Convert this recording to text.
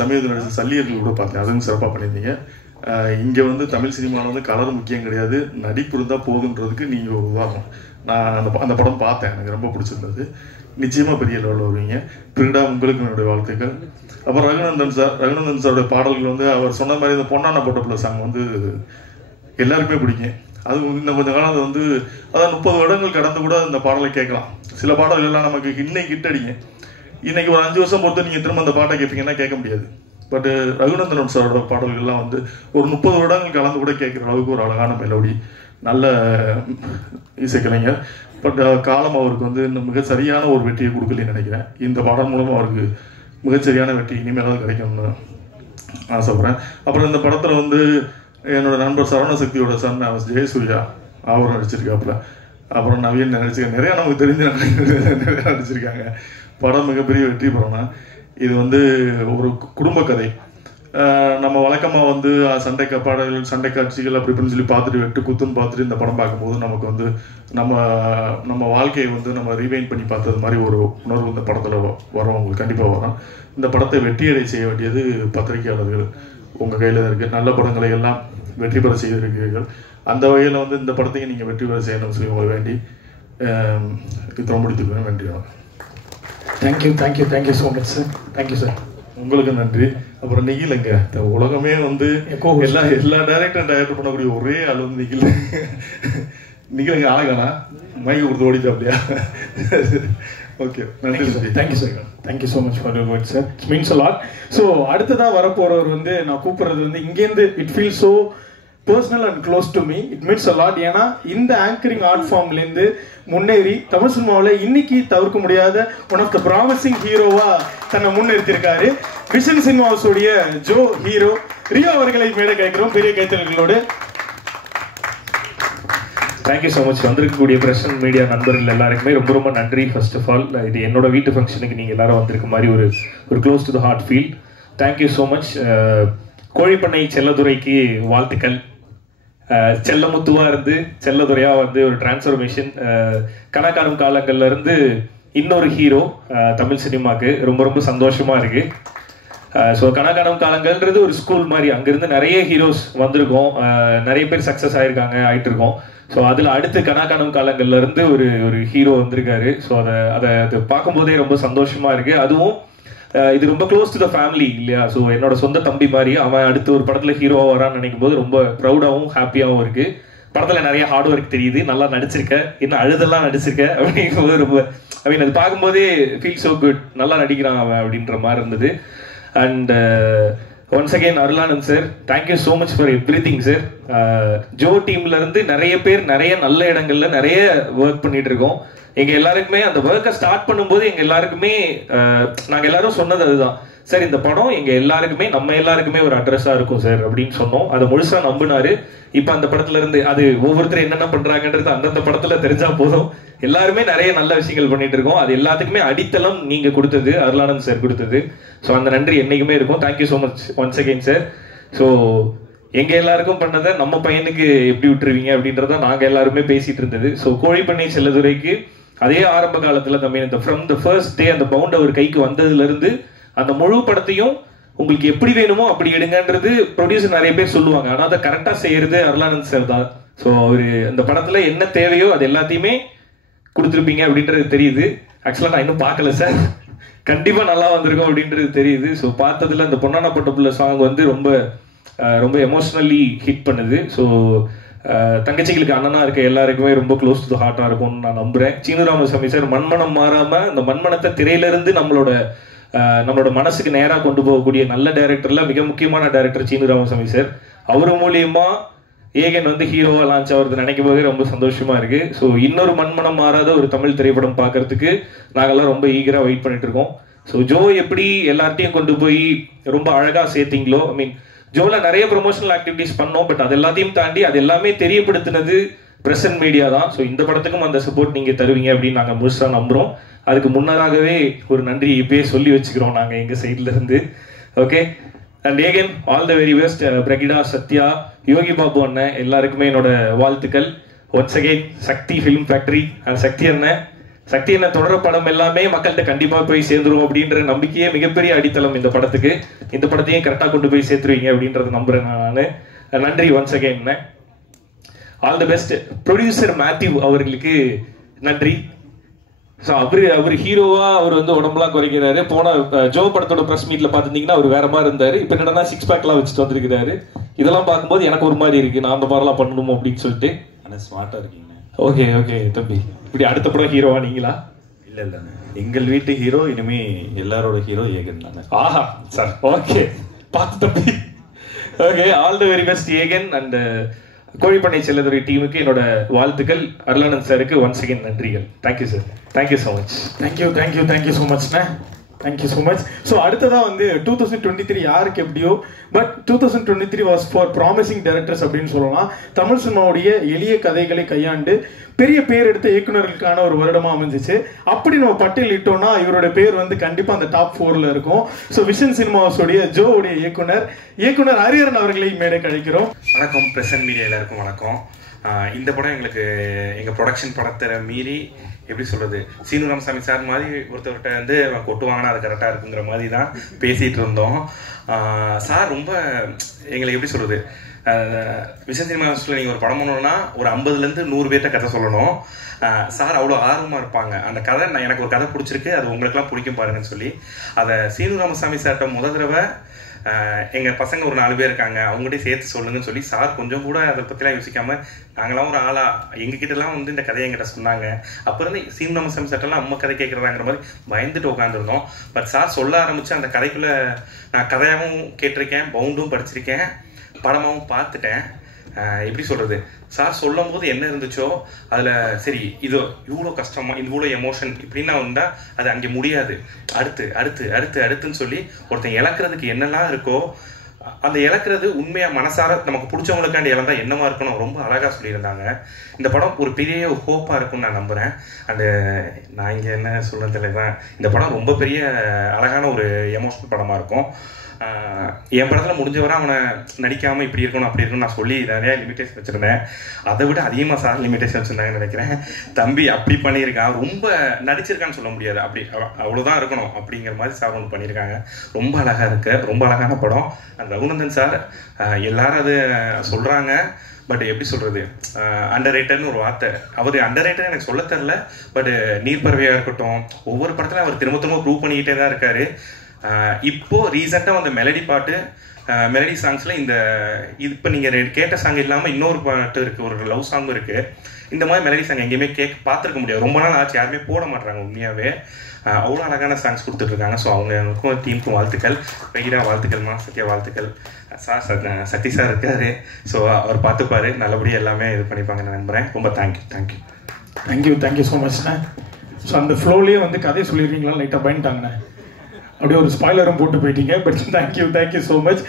சமயத்தில் நடிச்ச சல்லியர்கள் கூட பார்த்தேன், அதுவும் சிறப்பாக பண்ணியிருந்தீங்க. இங்கே வந்து தமிழ் சினிமாவில் வந்து கலர் முக்கியம் கிடையாது, நடிப்பு இருந்தால் போகுன்றதுக்கு நீங்கள் ஒரு உதாரணம். நான் அந்த படம் பார்த்தேன், எனக்கு ரொம்ப பிடிச்சிருந்தது. நிச்சயமாக பெரிய லெவலில் வருவீங்க. பிரிடா உங்களுக்கு என்னுடைய வாழ்த்துக்கள். அப்புறம் ரகுநந்தன் சாருடைய பாடல்கள் வந்து அவர் சொன்ன மாதிரி இந்த பொன்னான பொட்டப்புள்ள சாங் வந்து எல்லாருக்குமே பிடிக்கும். அது இன்னும் கொஞ்சம் காலம் அது வந்து அதான் 30 வருடங்கள் கடந்து கூட இந்த பாடலை கேட்கலாம். சில பாடல்கள் எல்லாம் நமக்கு இன்னைக்கு ஹிட் அடிங்க, இன்னைக்கு ஒரு 5 வருஷம் பொறுத்து நீங்கள் திரும்ப அந்த பாட்டை கேட்பீங்கன்னா கேட்க முடியாது. பட் ரகுநந்தன் சாரோட பாடல்கள்லாம் வந்து ஒரு 30 வருடங்கள் கலந்து கூட கேட்குற அளவுக்கு ஒரு அழகான மெலோடி, நல்ல இசைக்கலைஞர். பட் காலம் அவருக்கு வந்து இன்னும் மிக சரியான ஒரு வெற்றியை கொடுக்கலன்னு நினைக்கிறேன். இந்த பாடல் மூலமாக அவருக்கு மிகச்சரியான வெற்றி இனிமேல் கிடைக்கும்னு ஆசைப்படுறேன். அப்புறம் இந்த படத்தில் வந்து என்னோட நண்பர் சரவணசக்தியோட சன் ஜெயசூர்யா அவர் நடிச்சிருக்காப்புல. அப்புறம் நவீன் நடிச்சிருக்காங்க, நிறையா நமக்கு தெரிஞ்ச நிறையா நடிச்சிருக்காங்க. படம் மிகப்பெரிய வெற்றி பெறணும். இது வந்து ஒரு குடும்ப கதை. நம்ம வழக்கமாக வந்து சண்டை பாடல்கள், சண்டை காட்சிகள் அப்படி இப்படின்னு சொல்லி பார்த்துட்டு வெட்டு குத்துன்னு பார்த்துட்டு இந்த படம் பார்க்கும்போது நமக்கு வந்து நம்ம வாழ்க்கையை வந்து நம்ம ரீவைண்ட் பண்ணி பார்த்தது மாதிரி ஒரு உணர்வு இந்த படத்தில் வரும். உங்களுக்கு கண்டிப்பாக வரும். இந்த படத்தை வெற்றியடை செய்ய வேண்டியது பத்திரிகையாளர்கள் உங்கள் கையில் இருக்குது. நல்ல படங்களை எல்லாம் வெற்றி பெற செய்திருக்கிறீர்கள். அந்த வகையில் வந்து இந்த படத்தையும் நீங்கள் வெற்றி பெற செய்யணும்னு சொல்லி உங்களை வேண்டி இத்தனை முடித்துக்கிறேன். நன்றி. Thank you so much sir. Thank you sir. உங்களுக்கு நன்றி. அப்புறம் நிகிலங்க, உலகமே வந்து எல்லா டைரக்டர் பண்ணக்கூடிய ஒரே ஆள் வந்து நிகிலங்க ஆகலா மைக்கு கொடுத்து ஓடிட்டு அப்படியா? ஓகே, நன்றி. Thank you sir. Thank you so much for your word sir. It's means a lot. So அடுத்ததாக வரப்போறவர் வந்து நான் கூப்பிடுறது வந்து இங்கேருந்து it feel so personal and close to me. It means a lot. ஏன்னா இந்த ஆங்கரிங் ஆர்ட் ஃபார்ம்லேருந்து முன்னேறி தமிழ் சினிமாவில் இன்னைக்கு தவிர்க்க முடியாத ஒன் ஆஃப் த ப்ராமிசிங் ஹீரோவா தன்னை முன்னிறுத்திருக்காரு. விஷன் சினிமாஸோடைய ஜோ ஹீரோ ரியோ அவர்களை மேடை கேட்கிறோம் பெரிய கைத்தல்களோடு. Thank you so much. வந்திருக்கக்கூடிய பிரஸ் அண்ட் மீடியா நண்பர்கள் எல்லாருக்குமே ரொம்ப ரொம்ப நன்றி. ஃபர்ஸ்ட் ஆஃப் ஆல், இது என்னோட வீட்டு ஃபங்க்ஷனுக்கு நீங்கள் எல்லாரும் வந்திருக்க மாதிரி ஒரு close to the heart feel. Thank you so much. கோழிப்பண்ணை செல்லதுரைக்கு வாழ்த்துக்கள். செல்லமுத்துவா இருந்து செல்லதுரையா வந்து ஒரு டிரான்ஸ்ஃபர்மேஷன். கணக்காரும் காலங்கள்ல இருந்து இன்னொரு ஹீரோ தமிழ் சினிமாக்கு ரொம்ப ரொம்ப சந்தோஷமா இருக்கு. ஸோ கணக்கானம் காலங்கள்ன்றது ஒரு ஸ்கூல் மாதிரி, அங்கிருந்து நிறைய ஹீரோஸ் வந்திருக்கோம், நிறைய பேர் சக்ஸஸ் ஆயிட்டு இருக்கோம். ஸோ அதில் அடுத்து கணக்கானம் காலங்கள்ல இருந்து ஒரு ஹீரோ வந்திருக்காரு. ஸோ அதை பார்க்கும்போதே ரொம்ப சந்தோஷமா இருக்கு. அதுவும் இது ரொம்ப க்ளோஸ் டு த ஃபேமிலி இல்லையா? ஸோ என்னோட சொந்த தம்பி மாதிரி அவன் அடுத்து ஒரு படத்தில் ஹீரோவாக வரான்னு நினைக்கும் போது ரொம்ப ப்ரௌடாகவும் ஹாப்பியாகவும் இருக்கு. படத்தில் நிறைய ஹார்ட் ஒர்க் தெரியுது, நல்லா நடிச்சிருக்க, இன்னும் அழுதெல்லாம் நடிச்சிருக்க அப்படிங்கும்போது ரொம்ப அது பார்க்கும்போதே ஃபீல் ஸோ குட், நல்லா நடிக்கிறான் அவன் அப்படின்ற மாதிரி இருந்தது. And once again Arulanand sir, thank you so much for everything sir. Joe டீம்ல இருந்து நிறைய பேர் நிறைய நல்ல இடங்கள்ல நிறைய ஒர்க் பண்ணிட்டு இருக்கோம். எங்க எல்லாருக்குமே அந்த ஒர்க்கை ஸ்டார்ட் பண்ணும்போது எங்க எல்லாருக்குமே நாங்க எல்லாரும் சொன்னது அதுதான் சார், இந்த படம் எங்க எல்லாருக்குமே நம்ம எல்லாருக்குமே ஒரு அட்ரஸா இருக்கும் சார் அப்படின்னு சொன்னோம். அதை முழுசா நம்பினாரு. இப்ப அந்த படத்துல இருந்து அது ஒவ்வொருத்தரும் என்னென்ன பண்றாங்கன்றது அந்தந்த படத்துல தெரிஞ்சா போதும். எல்லாருமே நிறைய நல்ல விஷயங்கள் பண்ணிட்டு இருக்கோம். அது எல்லாத்துக்குமே அடித்தளம் நீங்க கொடுத்தது, அருளானந்த் சார் கொடுத்தது. ஸோ அந்த நன்றி என்னைக்குமே இருக்கும். Thank you so much once again sir. So எங்க எல்லாருக்கும் பண்ணதை நம்ம பையனுக்கு எப்படி விட்டுருவீங்க அப்படின்றத நாங்க எல்லாருமே பேசிட்டு இருந்தது. ஸோ கோழிப்பண்ணை செல்லதுரைக்கு அதே ஆரம்ப காலத்துல இந்த ஃப்ரம் த ஃபர்ஸ்ட் டே அந்த பவுண்ட் அவர் கைக்கு வந்ததுல இருந்து அந்த முழு படத்தையும் உங்களுக்கு எப்படி வேணுமோ அப்படி எடுங்கன்றது ப்ரொடியூசர் நிறைய பேர் சொல்லுவாங்க, ஆனா அதை கரெக்டா செய்யறது அருளானந்த் சார் தான். ஸோ அவரு அந்த படத்துல என்ன தேவையோ அது எல்லாத்தையுமே கொடுத்துருப்பீங்க அப்படின்றது தெரியுது. ஆக்சுவலா நான் இன்னும் பார்க்கல சார், கண்டிப்பா நல்லா வந்திருக்கும் அப்படின்றது தெரியுது. ஸோ பார்த்ததுல அந்த பொன்னான பொட்டப்புள்ள சாங் வந்து ரொம்ப ரொம்ப எமோஷனலி ஹிட் பண்ணுது. ஸோ தங்கச்சிகளுக்கு அண்ணனா இருக்க எல்லாருக்குமே ரொம்ப க்ளோஸ் டு த ஹார்ட்டா இருக்கும்னு நான் நம்புறேன். சீனு ராமசாமி சார் மண்மனம் மாறாம அந்த மண்மனத்தை திரையில இருந்து நம்மளோட மனசுக்கு நேரா கொண்டு போகக்கூடிய நல்ல டைரக்டர்ல மிக முக்கியமான டைரக்டர் சீனு ராமசாமி சார். அவர் மூலியமா ஏகன் வந்து ஹீரோவா லான்ச் ஆகிறது நினைக்கும் போதே ரொம்ப சந்தோஷமா இருக்கு. ஸோ இன்னொரு மண்மனம் மாறாத ஒரு தமிழ் திரைப்படம் பார்க்கறதுக்கு நாங்கெல்லாம் ரொம்ப ஈகரா வெயிட் பண்ணிட்டு இருக்கோம். ஸோ ஜோ எப்படி எல்லார்ட்டையும் கொண்டு போய் ரொம்ப அழகா சேர்த்தீங்களோ, ஜோல நிறைய ப்ரொமோஷனல் ஆக்டிவிட்டிஸ் பண்ணோம். பட் அது எல்லாத்தையும் தாண்டி அது எல்லாமே தெரியப்படுத்தினது பிரஸ் அண்ட் மீடியா தான். ஸோ இந்த படத்துக்கும் அந்த சப்போர்ட் நீங்க தருவீங்க அப்படின்னு நாங்கள் முழுசா நம்புறோம். அதுக்கு முன்னராகவே ஒரு நன்றி இப்பயே சொல்லி வச்சுக்கிறோம் நாங்கள் எங்க சைட்ல இருந்து. Okay, and Aegan all the very best. Brigida, Sathya, Yogi Babu அண்ணன் எல்லாருக்குமே என்னோட வாழ்த்துக்கள். Once again Sakthi Film Factory and Sakthi அண்ணன் சக்தி என்ன தொடர படம் எல்லாமே மக்கள்கிட்ட கண்டிப்பா போய் சேர்ந்துரும் அப்படின்ற நம்பிக்கையே மிகப்பெரிய அடித்தளம் இந்த படத்துக்கு. இந்த படத்தையும் கரெக்டா கொண்டு போய் சேர்த்துருவீங்க அப்படின்றத நம்புறேன் நான். நன்றி once again. All the best. Producer Matthew அவர்களுக்கு நன்றி. ஸோ அவர் ஹீரோவா அவர் வந்து உடம்புலாம் குறைக்கிறாரு. போன ஜோ படத்தோட ப்ரெஸ் மீட்ல பார்த்துருந்தீங்கன்னா அவர் வேற மாதிரி இருந்தாரு. இப்போ என்னன்னா 6 பேக்லாம் வச்சுட்டு வந்திருக்கிறாரு. இதெல்லாம் பார்க்கும்போது எனக்கு ஒரு மாதிரி இருக்கு, நான் அந்த மாதிரிலாம் பண்ணணுமோ அப்படின்னு சொல்லிட்டு. ஆனால் ஸ்மார்ட்டாக இருக்கீங்க. ஓகே ஓகே தம்பி, இப்படி அடுத்த படம் ஹீரோவா நீங்களா? இல்லை இல்லை, எங்கள் வீட்டு ஹீரோ இனிமே எல்லாரோட ஹீரோ ஏகன் தானே. ஆஹா சார், ஓகே பார்த்து தம்பி. Okay, all the very best Aegan. And Kozhipannai Chelladurai டீமுக்கு என்னோட வாழ்த்துக்கள். அருளானந்த் சாருக்கு ஒன்ஸ் அகைன் நன்றிகள். Thank you sir, thank you so much. Thank you so மச்ண்ணே, தேங்க்யூ ஸோ மச். ஸோ அடுத்ததாக வந்து 2023 யாருக்கு எப்படியோ, but 2023 was for promising directors அப்படின்னு சொல்லலாம். தமிழ் சினிமாவுடைய எளிய கதைகளை கையாண்டு பெரிய பேர் எடுத்த இயக்குநர்களுக்கான ஒரு வருடமா அமைஞ்சிச்சு. அப்படி நம்ம பட்டியலிட்டோம்னா இவரோட பேர் வந்து கண்டிப்பா அந்த டாப் 4ல இருக்கும். ஸோ விஷன் சினிமாஸோடைய ஜோவுடைய இயக்குனர் ஹரிஹரன் அவர்களை மேடை கழிக்கிறோம். வணக்கம் பிரசன்ட் மீடியா எல்லாருக்கும் வணக்கம். இந்த படம் எங்களுக்கு எங்கள் ப்ரொடக்ஷன் படத்தை மீறி எப்படி சொல்கிறது, சீனு ராமசாமி சார் மாதிரி ஒருத்தர்கிட்ட வந்து கொட்டுவாங்கன்னா அது கரெக்டாக இருக்குங்கிற மாதிரி தான் பேசிகிட்டு இருந்தோம். சார் ரொம்ப எங்களுக்கு எப்படி சொல்கிறது, விஷன் சினிமாஸில் நீங்கள் ஒரு படம் பண்ணணும்னா ஒரு 50லேருந்து 100 பேர்கிட்ட கதை சொல்லணும். சார் அவ்வளோ ஆர்வமாக இருப்பாங்க. அந்த கதை எனக்கு ஒரு கதை பிடிச்சிருக்கு, அது உங்களுக்குலாம் பிடிக்கும் பாருங்கன்னு சொல்லி அதை சீனு ராமசாமி சார்கிட்ட முதல் தடவை எங்கள் பசங்க ஒரு 4 பேர் இருக்காங்க, அவங்ககிட்ட சேர்த்து சொல்லுங்கன்னு சொல்லி சார் கொஞ்சம் கூட அதை பற்றிலாம் யோசிக்காமல் நாங்களாம் ஒரு ஆளா எங்ககிட்டலாம் வந்து இந்த கதையை என்கிட்ட சொன்னாங்க. அப்போ இருந்து சீனு ராமசாமி சார்ட்டெல்லாம் அம்மா கதை கேட்குறதாங்கிற மாதிரி பயந்துட்டு உட்காந்துருந்தோம். பட் சார் சொல்ல ஆரம்பித்து அந்த கதைக்குள்ளே நான் கதையாகவும் கேட்டிருக்கேன், பவுண்டும் படிச்சிருக்கேன், படமாகவும் பார்த்துட்டேன். எப்படி சொல்கிறது, சார் சொல்லும் போது என்ன இருந்துச்சோ அதில் சரி இது இவ்வளோ கஷ்டமாக இவ்வளோ எமோஷன் இப்படின்னா வந்தால் அது அங்கே முடியாது, அடுத்து அடுத்து அடுத்து அடுத்துன்னு சொல்லி ஒருத்தன் இழக்கிறதுக்கு என்னெல்லாம் இருக்கோ அந்த இழக்கிறது உண்மையாக மனசார நமக்கு பிடிச்சவங்களுக்காண்டி இழந்தா என்னமா இருக்கணும் ரொம்ப அழகாக சொல்லியிருந்தாங்க. இந்த படம் ஒரு பெரிய ஹோப்பாக இருக்கும்னு நான் நம்புகிறேன். அண்டு நான் இங்கே என்ன சொல்கிறது தான், இந்த படம் ரொம்ப பெரிய அழகான ஒரு எமோஷனல் படமாக இருக்கும். என் படத்தில் முடிஞ்சவரை அவனை நடிக்காமல் இப்படி இருக்கணும் அப்படி இருக்கணும் நான் சொல்லி நிறையா லிமிட்டேஷன் வச்சுருந்தேன். அதை விட அதிகமாக சார் லிமிட்டேஷன் வச்சுருந்தாங்கன்னு நினைக்கிறேன். தம்பி அப்படி பண்ணியிருக்கான், ரொம்ப நடிச்சிருக்கான்னு சொல்ல முடியாது, அப்படி அவ்வளோதான் இருக்கணும் அப்படிங்கிற மாதிரி சார் ஒன்று பண்ணியிருக்காங்க. ரொம்ப அழகாக இருக்குது, ரொம்ப அழகான படம். அந்த ரகுநந்தன் சார் எல்லாரும் அது சொல்கிறாங்க, பட் எப்படி சொல்கிறது, அண்டர் ரேட்டர்னு ஒரு வார்த்தை. அவர் அண்டர் ரேட்டர் எனக்கு சொல்ல தெரில, பட் நீர்ப்பறவையாக இருக்கட்டும் ஒவ்வொரு படத்துலையும் அவர் திரும்ப திரும்ப ப்ரூவ் பண்ணிக்கிட்டே தான் இருக்காரு. இப்போ ரீசெண்டாக வந்த மெலடி பாட்டு, மெலடி சாங்ஸில் இந்த இப்போ நீங்கள் கேட்ட சாங் இல்லாமல் இன்னொரு பாட்டு இருக்குது, ஒரு லவ் சாங்கும் இருக்குது. இந்த மாதிரி மெலடி சாங் எங்கேயுமே பார்த்துருக்க முடியாது, ரொம்ப நாள் ஆச்சு, யாருமே போட மாட்டாங்க உண்மையாகவே. அவ்வளோ அழகான சாங்ஸ் கொடுத்துட்ருக்காங்க. ஸோ அவங்களுக்கும் டீமுக்கும் வாழ்த்துக்கள், வெயிடா வாழ்த்துக்கள்மா, சத்யா வாழ்த்துக்கள். சார் சக்தி சார் இருக்காரு, ஸோ அவர் பார்த்துப்பாரு, நல்லபடியாக எல்லாமே இது பண்ணிப்பாங்க நான் நம்புகிறேன். ரொம்ப தேங்க்யூ ஸோ மச்ண்ணே. ஸோ அந்த ஃப்ளோலேயே வந்து கதையை சொல்லிடுறீங்களா, லைட்டாக பயந்துட்டாங்கண்ணே, அப்படியே ஒரு ஸ்பாய்லரும் போட்டு போயிட்டீங்க. But thank you so much.